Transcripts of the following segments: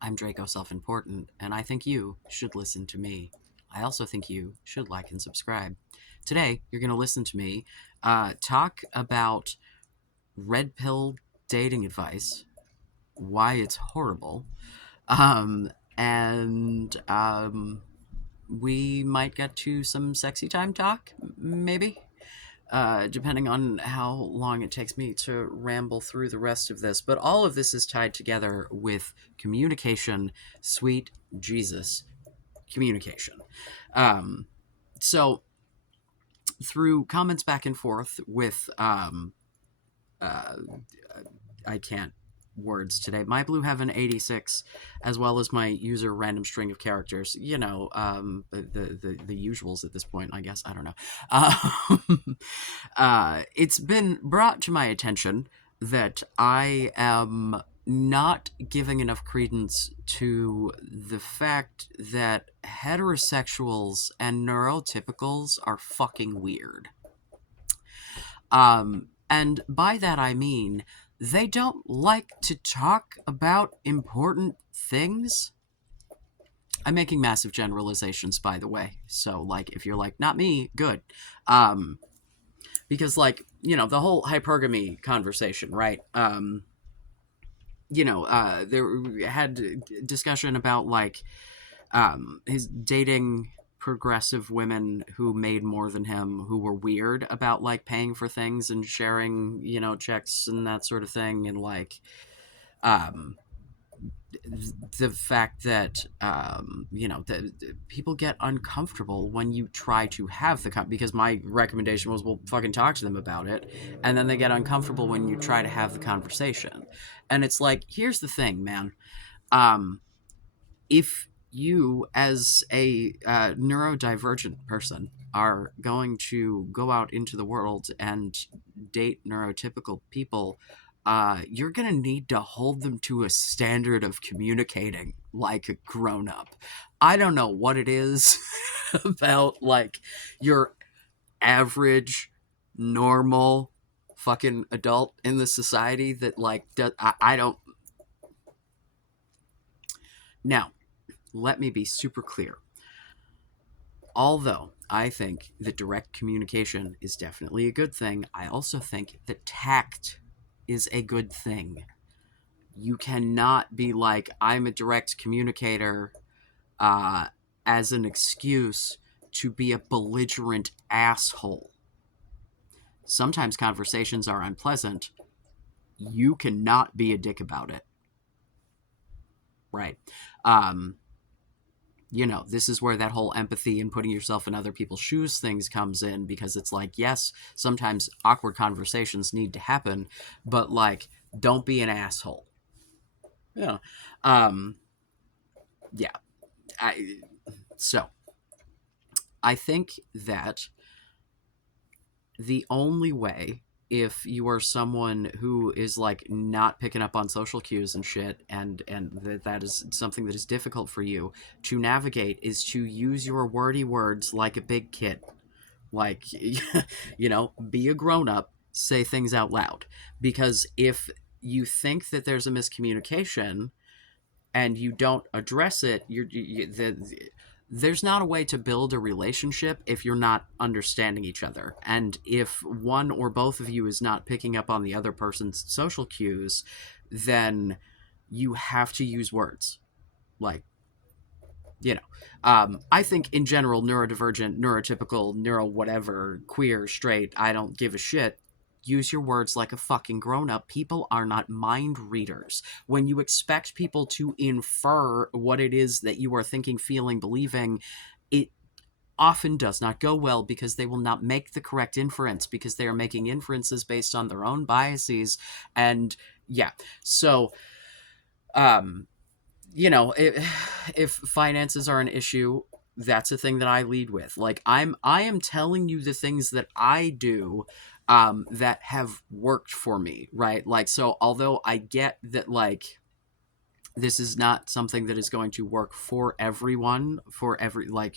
I'm Draco Self-Important, and I think you should listen to me. I also think you should like and subscribe. Today, you're going to listen to me talk about red pill dating advice, why it's horrible, and we might get to some sexy time talk, maybe. Depending on how long it takes me to ramble through the rest of this. But all of this is tied together with communication, sweet Jesus, communication. Um, so, through comments back and forth with, uh, I can't words today. My Blue Heaven 86, as well as my user random string of characters. The usuals at this point, I guess. I don't know. It's been brought to my attention that I am not giving enough credence to the fact that heterosexuals and neurotypicals are fucking weird. And by that I mean they don't like to talk about important things. I'm making massive generalizations, by the way. So, like, if you're like, not me, good. Um, because, like, the whole hypergamy conversation, right? There had discussion about, like, his dating progressive women who made more than him, who were weird about, like, paying for things and sharing, checks and that sort of thing. And, like, um, the fact that people get uncomfortable when you try to have because my recommendation was, well, fucking talk to them about it, and then they get uncomfortable when you try to have the conversation. And it's like, here's the thing, man. Um if you, as a neurodivergent person, are going to go out into the world and date neurotypical people, you're going to need to hold them to a standard of communicating like a grown up. I don't know what it is about, like, your average, normal fucking adult in the society that, like, I don't. Now, let me be super clear. Although I think that direct communication is definitely a good thing, I also think that tact is a good thing. You cannot be like, I'm a direct communicator, uh, as an excuse to be a belligerent asshole. Sometimes conversations are unpleasant. You cannot be a dick about it. Right. Um, this is where that whole empathy and putting yourself in other people's shoes things comes in, because it's like, yes, sometimes awkward conversations need to happen, but, like, don't be an asshole. Yeah. Um, yeah. I, so I think that the only way, if you are someone who is, like, not picking up on social cues and shit, and that is something that is difficult for you to navigate, is to use your wordy words like a big kid. Like, be a grown up, say things out loud. Because if you think that there's a miscommunication and you don't address it, there's not a way to build a relationship if you're not understanding each other. And if one or both of you is not picking up on the other person's social cues, then you have to use words. Like, I think in general, neurodivergent, neurotypical, neuro whatever, queer, straight, I don't give a shit. Use your words like a fucking grown up. People are not mind readers. When you expect people to infer what it is that you are thinking, feeling, believing, it often does not go well, because they will not make the correct inference, because they are making inferences based on their own biases. And yeah, so um if finances are an issue, that's a thing that I lead with. Like, I am telling you the things that I do, that have worked for me, right? Like, so although I get that, like, this is not something that is going to work for everyone, for every, like,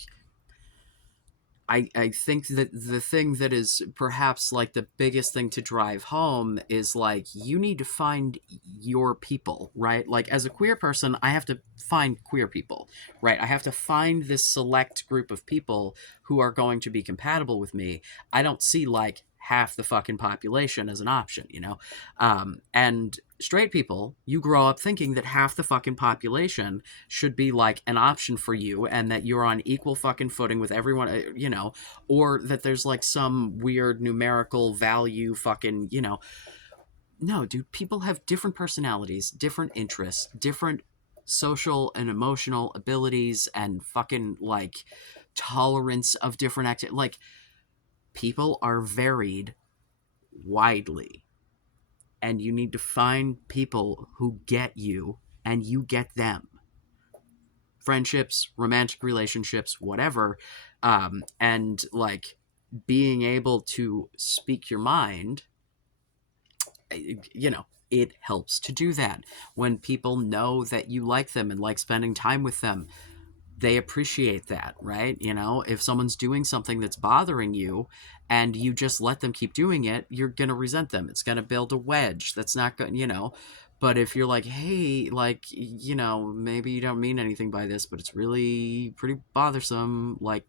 I think that the thing that is perhaps like the biggest thing to drive home is like you need to find your people, right? Like as a queer person, I have to find queer people, right? I have to find this select group of people who are going to be compatible with me. I don't see like half the fucking population as an option, you know? And straight people, you grow up thinking that half the fucking population should be like an option for you and that you're on equal fucking footing with everyone, you know, or that there's like some weird numerical value fucking, you know. No, dude, people have different personalities, different interests, different social and emotional abilities and fucking like tolerance of different activities. Like people are varied widely, and you need to find people who get you and you get them, friendships, romantic relationships, whatever. And like being able to speak your mind, you know, it helps to do that. When people know that you like them and like spending time with them, they appreciate that, right? You know, if someone's doing something that's bothering you and you just let them keep doing it, you're going to resent them. It's going to build a wedge that's not going, you know. But if you're like, hey, like, you know, maybe you don't mean anything by this, but it's really pretty bothersome, like,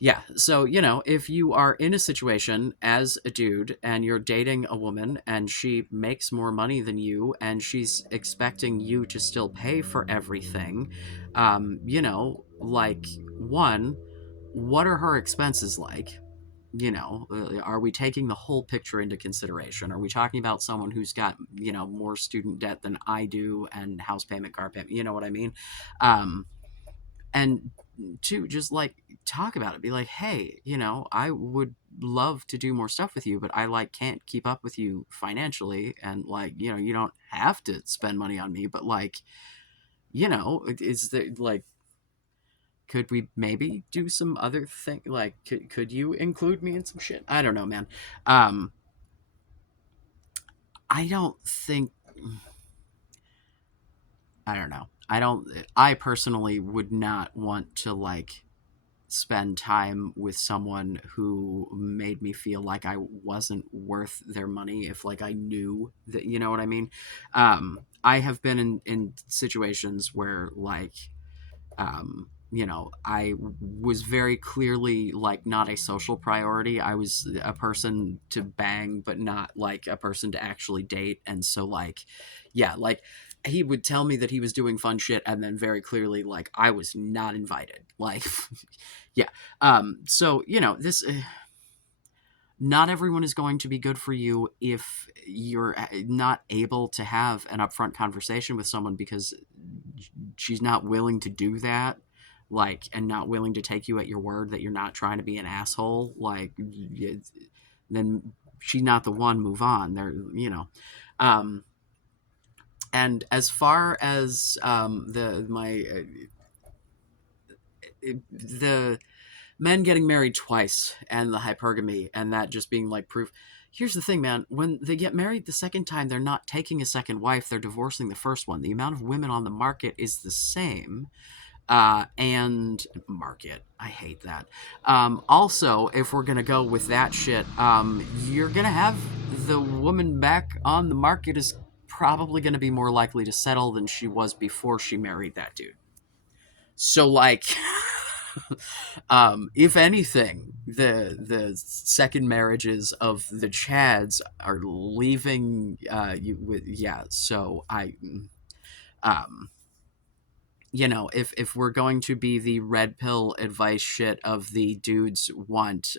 yeah. So, you know, if you are in a situation as a dude and you're dating a woman and she makes more money than you and she's expecting you to still pay for everything, you know, like, one, what are her expenses like? You know, are we taking the whole picture into consideration? Are we talking about someone who's got, you know, more student debt than I do and house payment, car payment? You know what I mean? Um, and two, just like talk about it, be like, hey, you know, I would love to do more stuff with you, but I like can't keep up with you financially, and like, you know, you don't have to spend money on me, but like, you know, is there like, could we maybe do some other thing, like could you include me in some shit? I don't know, man. um I don't think, I don't know, I personally would not want to like spend time with someone who made me feel like I wasn't worth their money if like I knew that, you know what I mean? I have been in situations where like, you know, I was very clearly like not a social priority. I was a person to bang, but not like a person to actually date. And so, like, yeah, like he would tell me that he was doing fun shit, and then very clearly, like, I was not invited. Like, yeah. So, you know, this. Not everyone is going to be good for you if you're not able to have an upfront conversation with someone because she's not willing to do that, like, and not willing to take you at your word that you're not trying to be an asshole, like, then she's not the one. Move on there, you know. um and as far as the men getting married twice and the hypergamy and that just being like proof. Here's the thing, man. When they get married the second time, they're not taking a second wife, they're divorcing the first one. The amount of women on the market is the same. And market, I hate that. Also, if we're gonna go with that shit, you're gonna have the woman back on the market is probably gonna be more likely to settle than she was before she married that dude. So like, if anything, the second marriages of the Chads are leaving you with, yeah. So um, you know, if we're going to be the red pill advice shit of the dudes want,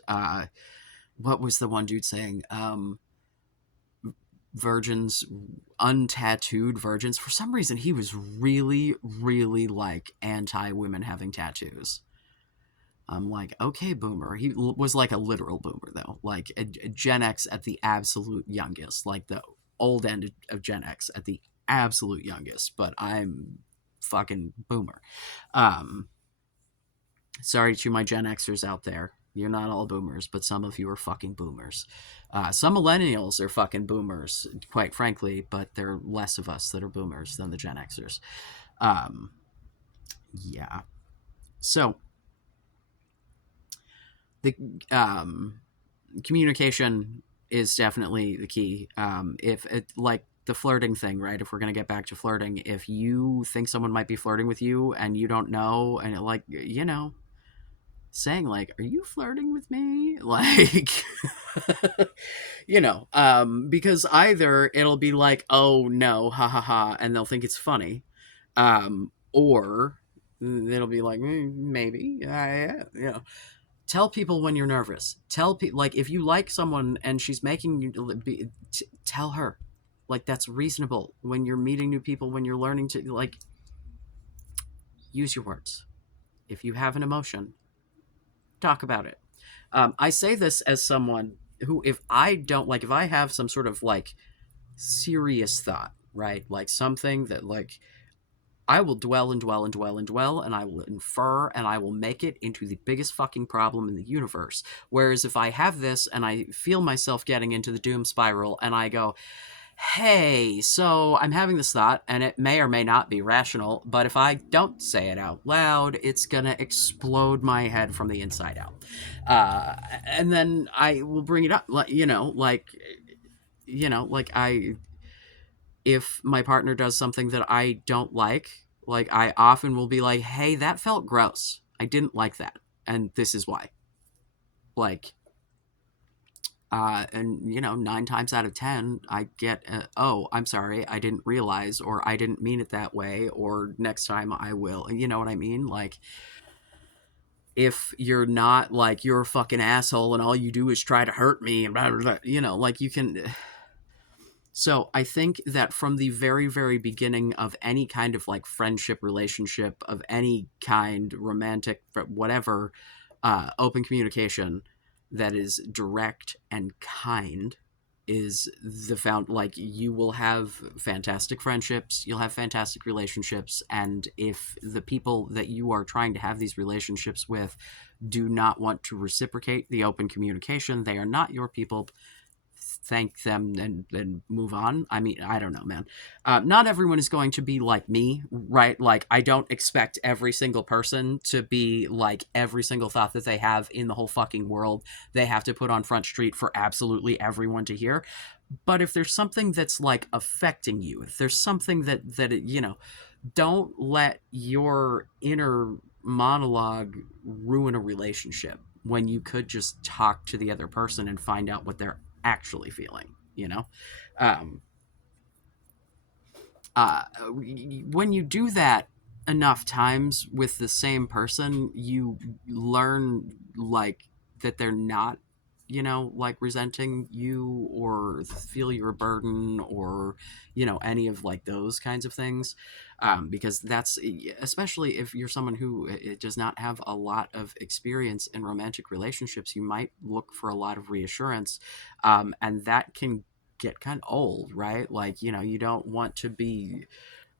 what was the one dude saying? Virgins, untattooed virgins. For some reason, he was really, really like anti women having tattoos. I'm like, okay, boomer. He was like a literal boomer, though, like a Gen X at the absolute youngest, like the old end of Gen X at the absolute youngest. But I'm fucking boomer. Um, Sorry to my Gen Xers out there. You're not all boomers, but some of you are fucking boomers. Some millennials are fucking boomers, quite frankly, but there are less of us that are boomers than the Gen Xers. Um, yeah. So the communication is definitely the key. If it, like the flirting thing, right? If we're gonna get back to flirting, if you think someone might be flirting with you and you don't know, and like, saying like, "Are you flirting with me?" Like, because either it'll be like, "Oh no, ha ha ha," and they'll think it's funny, or it'll be like, maybe, tell people when you're nervous. Tell people, like, if you like someone and she's making you tell her, like, that's reasonable when you're meeting new people, when you're learning to, like, use your words. If you have an emotion, talk about it. I say this as someone who, if I don't, like, if I have some sort of like serious thought, right, like something that, like, I will dwell and dwell and dwell and dwell, and I will infer, and I will make it into the biggest fucking problem in the universe. Whereas if I have this and I feel myself getting into the doom spiral, and I go, "Hey, so I'm having this thought, and it may or may not be rational, but if I don't say it out loud, it's gonna explode my head from the inside out." And then I will bring it up, like I, if my partner does something that I don't like I often will be like, "Hey, that felt gross. I didn't like that, and this is why." Like, and 9 times out of 10, I get, "Oh, I'm sorry, I didn't realize," or "I didn't mean it that way," or "Next time I will." You know what I mean? Like, if you're not like, "You're a fucking asshole and all you do is try to hurt me," and blah, blah, blah, like, you can. So I think that from the very, very beginning of any kind of like friendship, relationship of any kind, romantic, whatever, open communication that is direct and kind is the found. Like, you will have fantastic friendships, you'll have fantastic relationships, and if the people that you are trying to have these relationships with do not want to reciprocate the open communication, they are not your people. Thank them and move on. I mean, I don't know, man. Not everyone is going to be like me, right? Like, I don't expect every single person to be like every single thought that they have in the whole fucking world they have to put on Front Street for absolutely everyone to hear. But if there's something that's like affecting you, if there's something that don't let your inner monologue ruin a relationship when you could just talk to the other person and find out what they're actually feeling. um, when you do that enough times with the same person, you learn, like, that they're not, like, resenting you or feel your burden or, any of like those kinds of things. Because that's, especially if you're someone who does not have a lot of experience in romantic relationships, you might look for a lot of reassurance. And that can get kind of old, right? Like, you don't want to be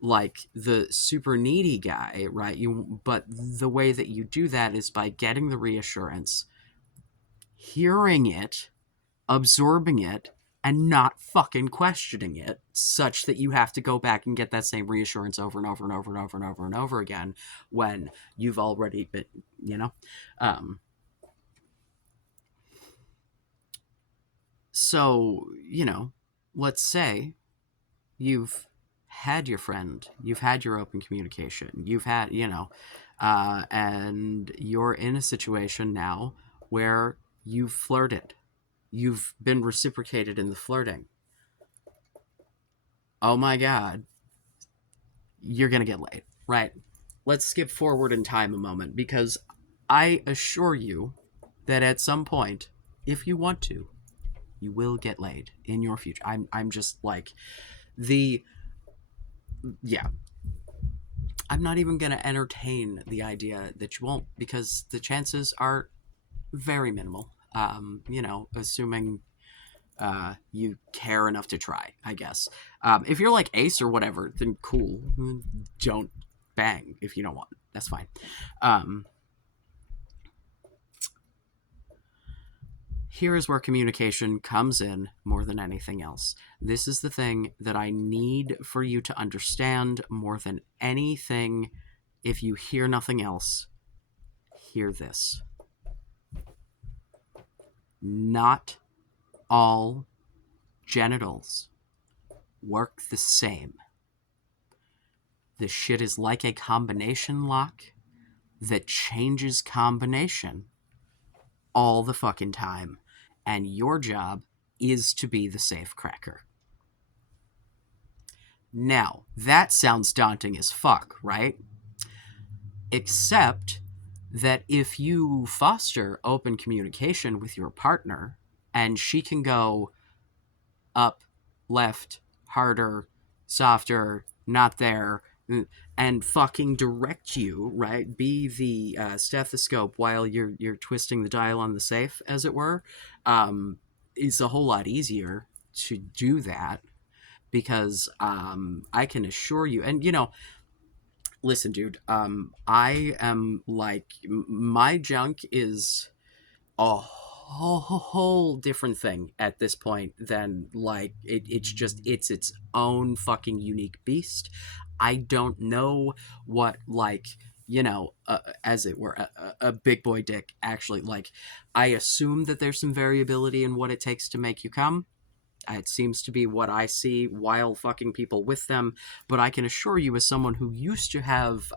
like the super needy guy, right? But the way that you do that is by getting the reassurance, hearing it, absorbing it, and not fucking questioning it, such that you have to go back and get that same reassurance over and over and over and over and over and over again when you've already been, you know? Um, so, let's say you've had your friend, you've had your open communication, you've had, and you're in a situation now where you've flirted, you've been reciprocated in the flirting. Oh my God, you're going to get laid, right? Let's skip forward in time a moment, because I assure you that at some point, if you want to, you will get laid in your future. I'm just like, the yeah, I'm not even going to entertain the idea that you won't, because the chances are very minimal. Assuming you care enough to try, I guess. If you're like Ace or whatever, then cool. Don't bang if you don't want. That's fine. Um, Here is where communication comes in more than anything else. This is the thing that I need for you to understand more than anything. If you hear nothing else, hear this. Not all genitals work the same. This shit is like a combination lock that changes combination all the fucking time. And your job is to be the safe cracker. Now, that sounds daunting as fuck, right? Except that if you foster open communication with your partner and she can go up, left, harder, softer, not there, and fucking direct you, right? Be the stethoscope while you're twisting the dial on the safe, as it were. It's a whole lot easier to do that because I can assure you, and listen, dude, I am like my junk is a whole different thing at this point than like it's its own fucking unique beast. I don't know what like as it were a big boy dick actually like. I assume that there's some variability in what it takes to make you come. It seems to be what I see while fucking people with them. But I can assure you, as someone who used to have,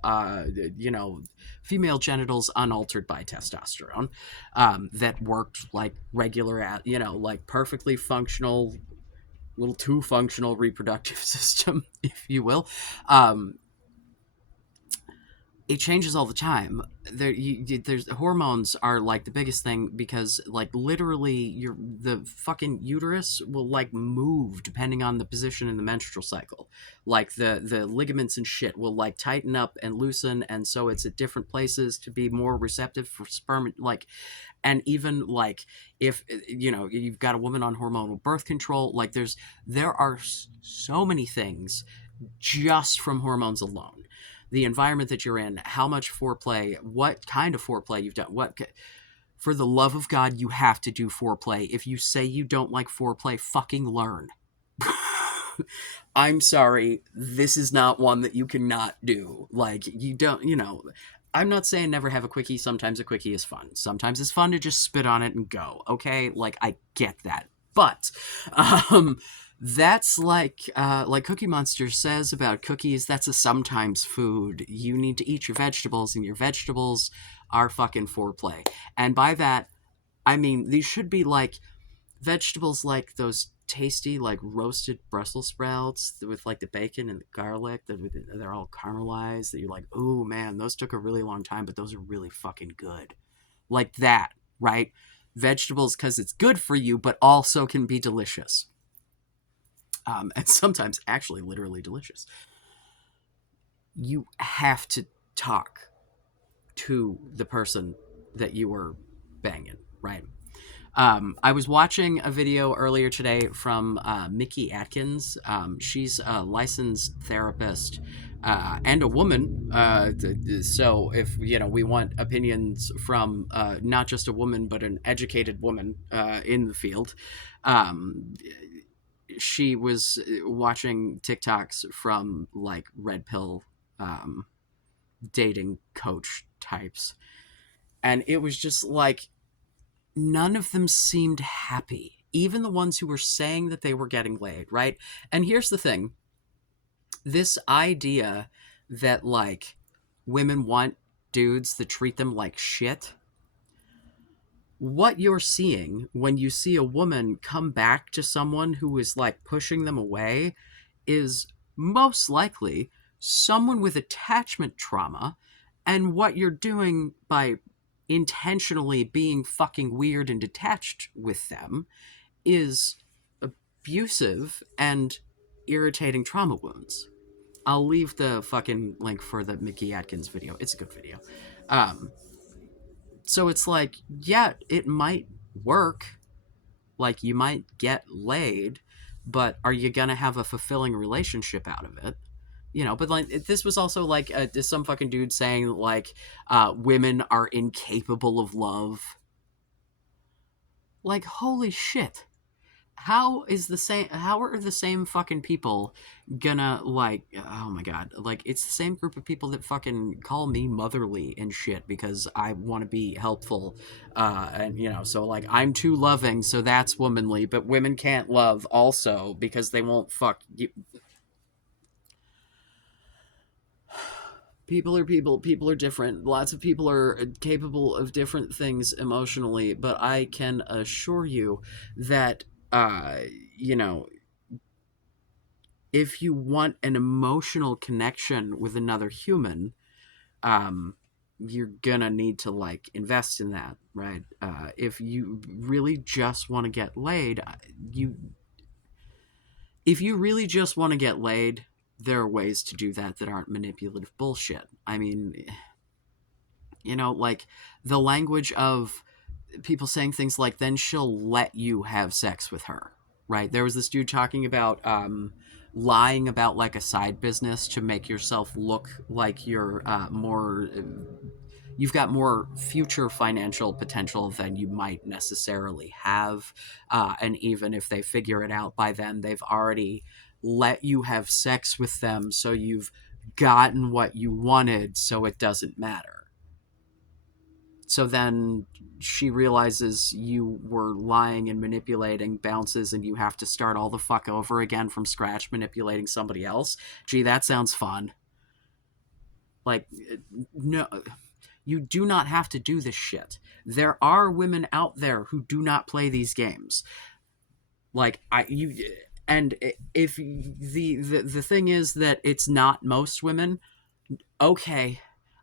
female genitals unaltered by testosterone, that worked like regular, like perfectly functional, little too functional reproductive system, if you will. It changes all the time. There's hormones are like the biggest thing because like literally the fucking uterus will like move depending on the position in the menstrual cycle. Like the ligaments and shit will like tighten up and loosen, and so it's at different places to be more receptive for sperm. Like, and even like if you've got a woman on hormonal birth control, like there are so many things just from hormones alone, the environment that you're in, how much foreplay, what kind of foreplay you've done, for the love of God, you have to do foreplay. If you say you don't like foreplay, fucking learn. I'm sorry, this is not one that you cannot do. Like, you don't, I'm not saying never have a quickie. Sometimes a quickie is fun. Sometimes it's fun to just spit on it and go, okay? Like, I get that. But, that's like Cookie Monster says about cookies, that's a sometimes food. You need to eat your vegetables, and your vegetables are fucking foreplay. And by that, I mean, these should be like vegetables like those tasty, like roasted Brussels sprouts with like the bacon and the garlic. They're all caramelized that you're like, ooh, man, those took a really long time, but those are really fucking good. Like that, right? Vegetables because it's good for you, but also can be delicious. And sometimes actually literally delicious. You have to talk to the person that you were banging, right? I was watching a video earlier today from Mickey Atkins. She's a licensed therapist and a woman. So if we want opinions from not just a woman but an educated woman in the field, she was watching TikToks from like red pill dating coach types, and it was just like none of them seemed happy, even the ones who were saying that they were getting laid, right? And here's the thing, this idea that like women want dudes that treat them like shit, what you're seeing when you see a woman come back to someone who is like pushing them away is most likely someone with attachment trauma. And what you're doing by intentionally being fucking weird and detached with them is abusive and irritating trauma wounds. I'll leave the fucking link for the Mickey Atkins video. It's a good video. So it's like, yeah, it might work. Like, you might get laid, but are you gonna have a fulfilling relationship out of it? But like, this was also like some fucking dude saying like women are incapable of love. Like, holy shit. how are the same fucking people gonna like, oh my god, like it's the same group of people that fucking call me motherly and shit because I want to be helpful, and so like I'm too loving, so that's womanly, but women can't love also because they won't fuck you. People are people, people are different, lots of people are capable of different things emotionally, but I can assure you that uh you know if you want an emotional connection with another human, um, you're gonna need to like invest in that, right? If you really just want to get laid, you if you really just want to get laid, there are ways to do that that aren't manipulative bullshit. I mean, like the language of people saying things like, then she'll let you have sex with her, right? There was this dude talking about lying about like a side business to make yourself look like you're more you've got more future financial potential than you might necessarily have, and even if they figure it out by then, they've already let you have sex with them, so you've gotten what you wanted, so it doesn't matter. So then she realizes you were lying and manipulating, bounces, and you have to start all the fuck over again from scratch manipulating somebody else. Gee, that sounds fun. Like, no, you do not have to do this shit. There are women out there who do not play these games. Like, and if the thing is that it's not most women, okay,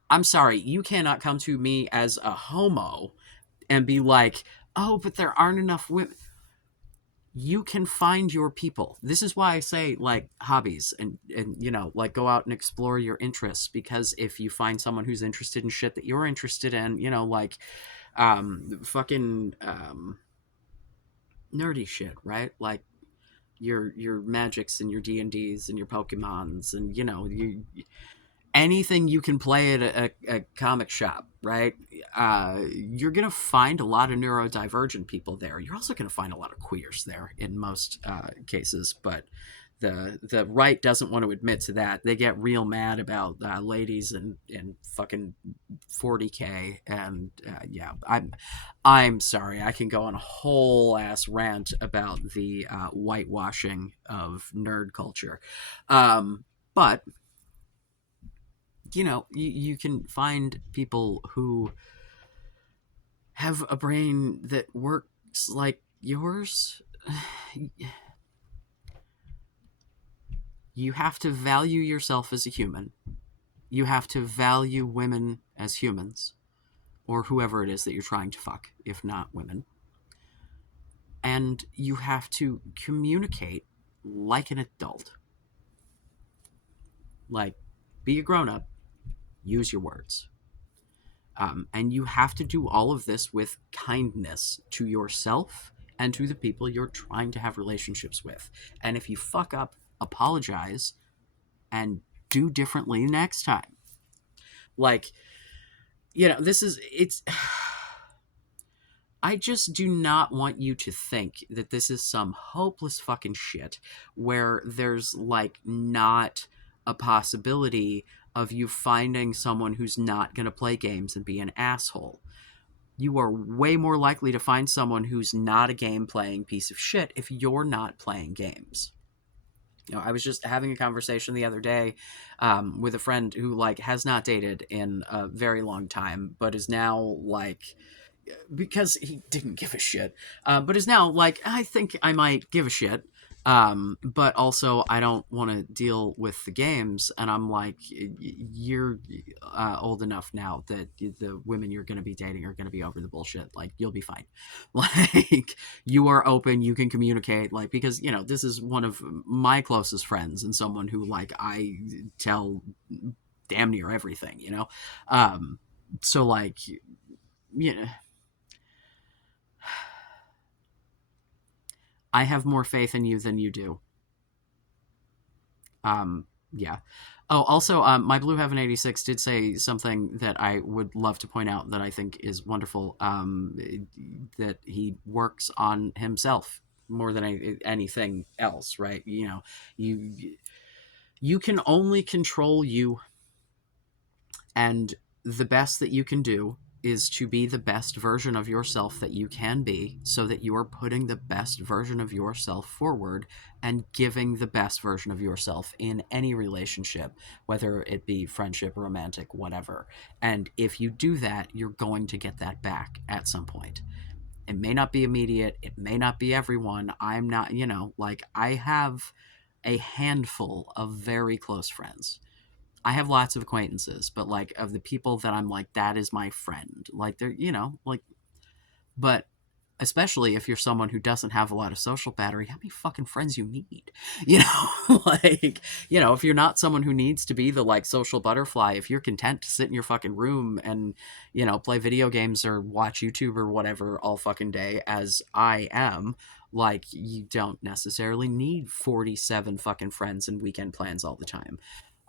I'm sorry, you cannot come to me as a homo and be like, oh, but there aren't enough women. You can find your people. This is why I say like hobbies and like go out and explore your interests, because if you find someone who's interested in shit that you're interested in, like fucking nerdy shit, right? Like your magics and your D&Ds and your Pokemons and you anything you can play at a comic shop, right? You're going to find a lot of neurodivergent people there. You're also going to find a lot of queers there in most cases, but the right doesn't want to admit to that. They get real mad about ladies and fucking 40K, and yeah, I'm sorry. I can go on a whole ass rant about the whitewashing of nerd culture, but you can find people who have a brain that works like yours. You have to value yourself as a human. You have to value women as humans, or whoever it is that you're trying to fuck, if not women. And you have to communicate like an adult. Like, be a grown up, use your words. And you have to do all of this with kindness to yourself and to the people you're trying to have relationships with. And if you fuck up, apologize and do differently next time. Like, it's. I just do not want you to think that this is some hopeless fucking shit where there's like not a possibility of you finding someone who's not going to play games and be an asshole. You are way more likely to find someone who's not a game playing piece of shit if you're not playing games. I was just having a conversation the other day with a friend who like has not dated in a very long time, but is now like, because he didn't give a shit, but is now like, I think I might give a shit. But also I don't want to deal with the games. And I'm like, you're old enough now that the women you're going to be dating are going to be over the bullshit. Like, you'll be fine. Like, you are open, you can communicate, like, because, this is one of my closest friends and someone who, like, I tell damn near everything, so like, yeah, I have more faith in you than you do. Yeah. Oh, also, my Blue Heaven 86 did say something that I would love to point out that I think is wonderful. That he works on himself. more than anything else, right? You you can only control you, and the best that you can do is to be the best version of yourself that you can be, so that you are putting the best version of yourself forward and giving the best version of yourself in any relationship, whether it be friendship, romantic, whatever. And if you do that, you're going to get that back at some point. It may not be immediate, it may not be everyone. I'm not, like, I have a handful of very close friends. I have lots of acquaintances, but like, of the people that I'm like, that is my friend, like, they're, like, but especially if you're someone who doesn't have a lot of social battery, how many fucking friends you need? Like, if you're not someone who needs to be the like social butterfly, if you're content to sit in your fucking room and, play video games or watch YouTube or whatever all fucking day, as I am, like, you don't necessarily need 47 fucking friends and weekend plans all the time.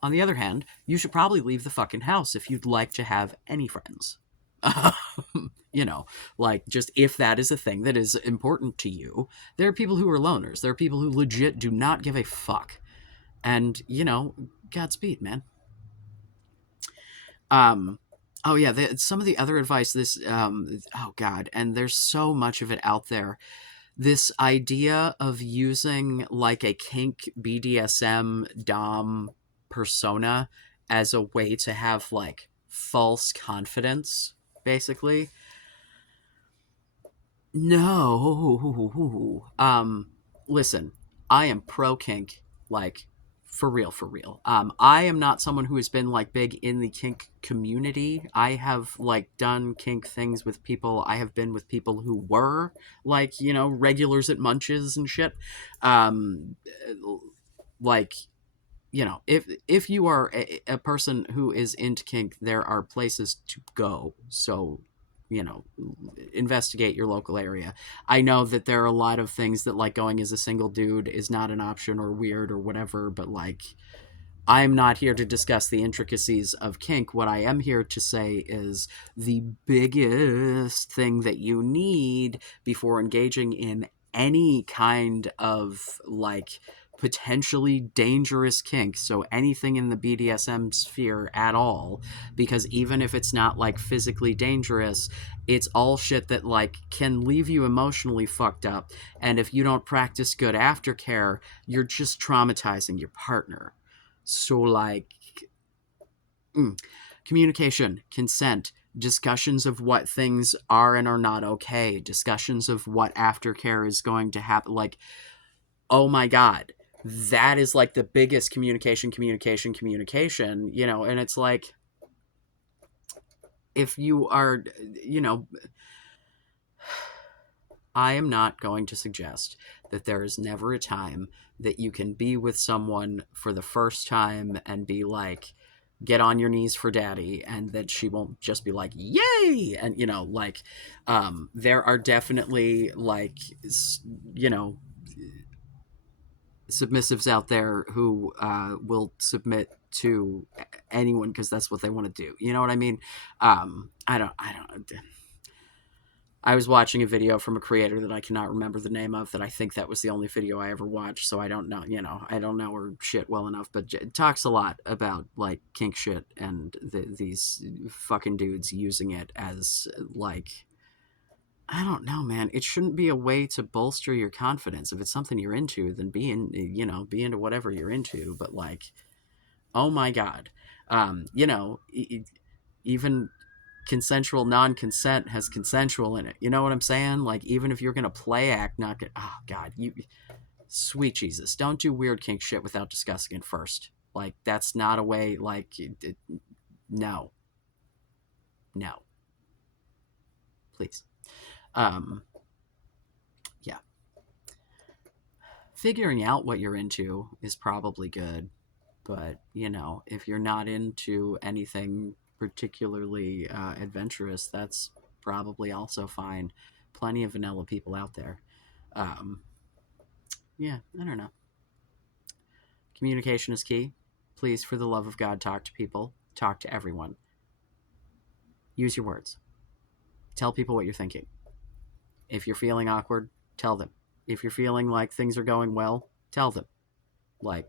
On the other hand, you should probably leave the fucking house if you'd like to have any friends. you know, like, just if that is a thing that is important to you. There are people who are loners. There are people who legit do not give a fuck. And, Godspeed, man. Um, oh yeah, some of the other advice, oh God, and there's so much of it out there. This idea of using like a kink BDSM Dom persona as a way to have like false confidence, basically. No. Listen, I am pro kink, like, for real, for real. I am not someone who has been like big in the kink community. I have like done kink things with people. I have been with people who were like, regulars at Munches and shit. Um, like, if you are a person who is into kink, there are places to go. So, you know investigate your local area. I know that there are a lot of things that, like, going as a single dude is not an option or weird or whatever, but like, I'm not here to discuss the intricacies of kink. What I am here to say is the biggest thing that you need before engaging in any kind of like potentially dangerous kink, so anything in the BDSM sphere at all, because even if it's not like physically dangerous, it's all shit that like can leave you emotionally fucked up, and if you don't practice good aftercare, you're just traumatizing your partner. So, like, mm, communication, consent, discussions of what things are and are not okay, discussions of what aftercare is going to happen. Like, oh my God, that is like the biggest communication, communication, communication, and it's like, if you are, you know, I am not going to suggest that there is never a time that you can be with someone for the first time and be like, get on your knees for daddy, and that she won't just be like, yay. And, like, there are definitely like, you know, submissives out there who will submit to anyone because that's what they want to do. You know what I mean? I don't. I was watching a video from a creator that I cannot remember the name of, that I think that was the only video I ever watched, so I don't know, I don't know her shit well enough, but it talks a lot about, like, kink shit and these fucking dudes using it as, like, I don't know, man. It shouldn't be a way to bolster your confidence. If it's something you're into, then be into whatever you're into, but, like, oh my God. Even consensual non-consent has consensual in it. You know what I'm saying? Like, even if you're gonna play act, not get, oh God, you, sweet Jesus, don't do weird kink shit without discussing it first. Like, that's not a way. Like, no, no, please. um yeah, figuring out what you're into is probably good, but if you're not into anything particularly adventurous, that's probably also fine. Plenty of vanilla people out there. um, yeah, I don't know. Communication is key. Please, for the love of God, talk to people, talk to everyone. Use your words. Tell people what you're thinking. If you're feeling awkward, tell them. If you're feeling like things are going well, tell them. Like,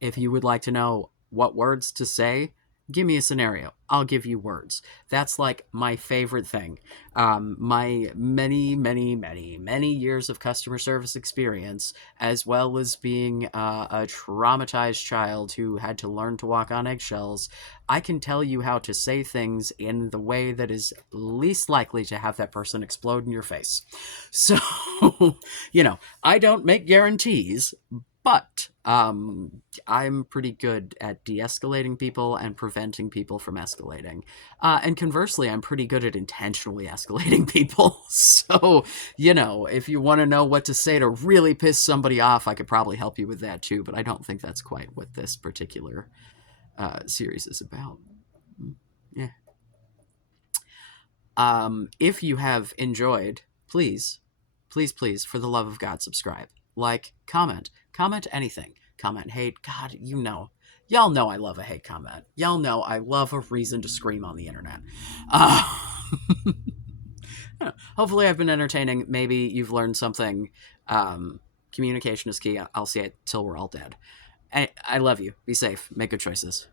if you would like to know what words to say, give me a scenario. I'll give you words. That's like my favorite thing. My many years of customer service experience, as well as being a traumatized child who had to learn to walk on eggshells, I can tell you how to say things in the way that is least likely to have that person explode in your face. So, I don't make guarantees, but I'm pretty good at de-escalating people and preventing people from escalating. And conversely, I'm pretty good at intentionally escalating people. So, if you want to know what to say to really piss somebody off, I could probably help you with that too. But I don't think that's quite what this particular series is about. Yeah. If you have enjoyed, please, please, please, for the love of God, subscribe, like, comment anything, comment hate. God, y'all know I love a hate comment. Y'all know I love a reason to scream on the internet. Uh, Hopefully, I've been entertaining. Maybe you've learned something. Communication is key. I'll say it till we're all dead. I love you. Be safe. Make good choices.